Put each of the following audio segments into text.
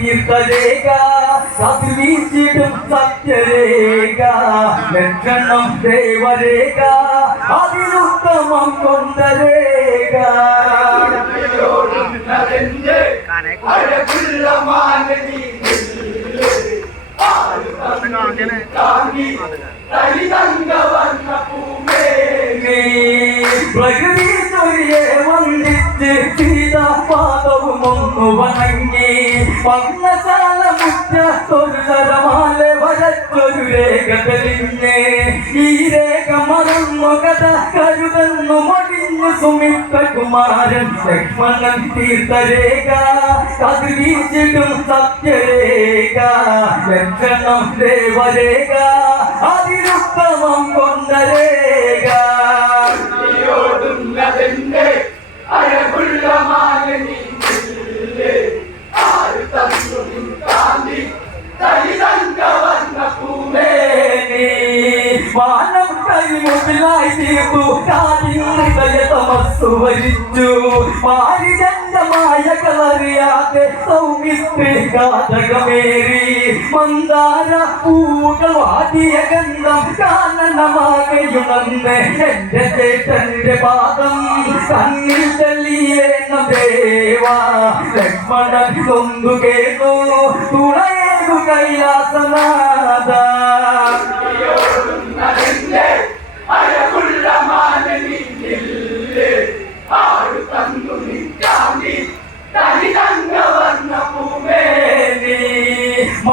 തീർത്ഥരേഖ കതിർവീച്ചിടും സത്യരേഖ ലക്ഷണം ദേവരേഖ അതിലുത്തമം കൊണ്ട രേഖ. പ്രകൃതി ചൊരിയെ വന്നിച്ച് സീതാപാദവും ഒന്നു വണങ്ങി പർണശാല മുറ്റത്തൊരു തരമാല വരച്ചൊരു രേഖ തെളിഞ്ഞ്. ഈ രേഖ മറന്നു കഥ കരുതെന്നു മടിഞ്ഞു സുമിത്ത കുമാരൻ ലക്ഷ്മണൻ തീർത്ഥരേഖ കതിരീച്ചിടും സത്യരേഖ. ലക്ഷണം ദേവരേഖ. അതിരുത്തമം കൊണ്ട വാനം കൈമുട്ടിലായി തീർത്തു തമസ്സു വരിച്ചു പാരിജന്യമായ കളറിയാതെ സൗമിത്രി കാതകമേറി മന്ദാര പൂകൾ വാടിയ ഗന്ധം കാനനമാകയുണന്ന് എന്റെ ചേട്ടന്റെ പാദം കണ്ണിൽ തെളിയേണം ദേവാ ലക്ഷ്മണൻ കൊണ്ടു കേട്ടു തുണയേതു കൈലാസനാഥ ോടുന്നതെന്റെ അഴകുള്ള മാലിനി ആര് തന്നു നിൻ കാന്തി തരിതങ്ക വന്ന പൂമേ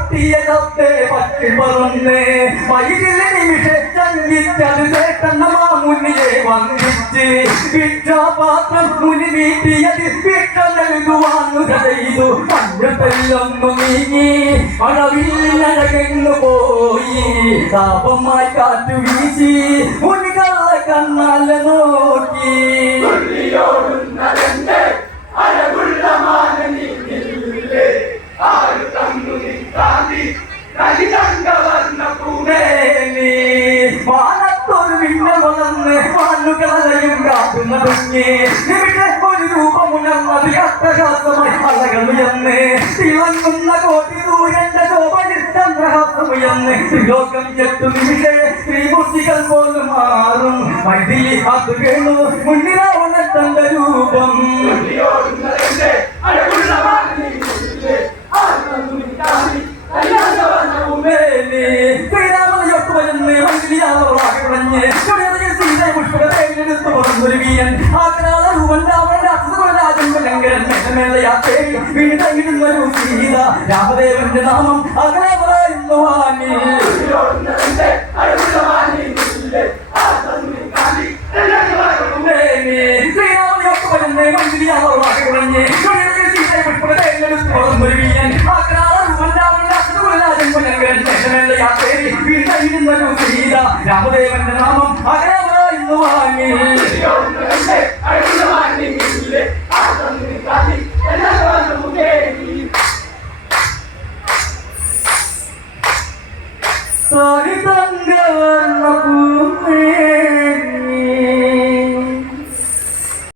തുടി കൊട്ടിയ ശബ്ദേ പറ്റി പറന്ന് വൈകിലെ നിമിഷ ചങ്കിച്ചത് ചേട്ടന്ന മാമുനിയെ വന്നിച്ച് ഭിക്ഷാപാത്രം മുനി നീട്ടിയത് ഭിക്ഷ നൽകുവാന്നു ചെയ്തു മഞ്ഞപ്പെല്ലൊന്നു നീങ്ങി. മഴവില്ലഴകെന്നു പോയി. താപമായി കാറ്റു കാത്തുന്നതുങ്ങി ഇവിടെ ഒരു രൂപമുണർന്നത് അട്ടഹാസമായി അളകളുയർന്ന് തിളങ്ങുന്ന കോടി ദൂരന്റെ ശോഭയിൽ ചന്ദ്രഹാസമുയർന്ന് ലോകം ചെട്ടു നിമിഷേ ശ്രീമൂർത്തികൾ പോലും മാറും. മൈഥിലി അത് കേണു മുന്നിലാവണ തന്റെ രൂപം. തുള്ളിയോടുന്നതെന്റെ അഴകുള്ള മാലിനി ആര് പുറന്നൊരു വീരൻ ആകനാള രൂപൻ രാവണ രാജൻ ലങ്കരൻ മെല്ലമെല്ല യാത്രയിൽ വീണിടുന്നൊരു സീത. രാമദേവന്റെ നാമം അകലെ പറയുന്നു വാനിൽ തുള്ളിയോടുന്നതെന്റെ അഴകുള്ള മാലിനി ആര് തന്നു നിൻ കാന്തി തരിതങ്ക സാഹിതങ്ക പൂമേ.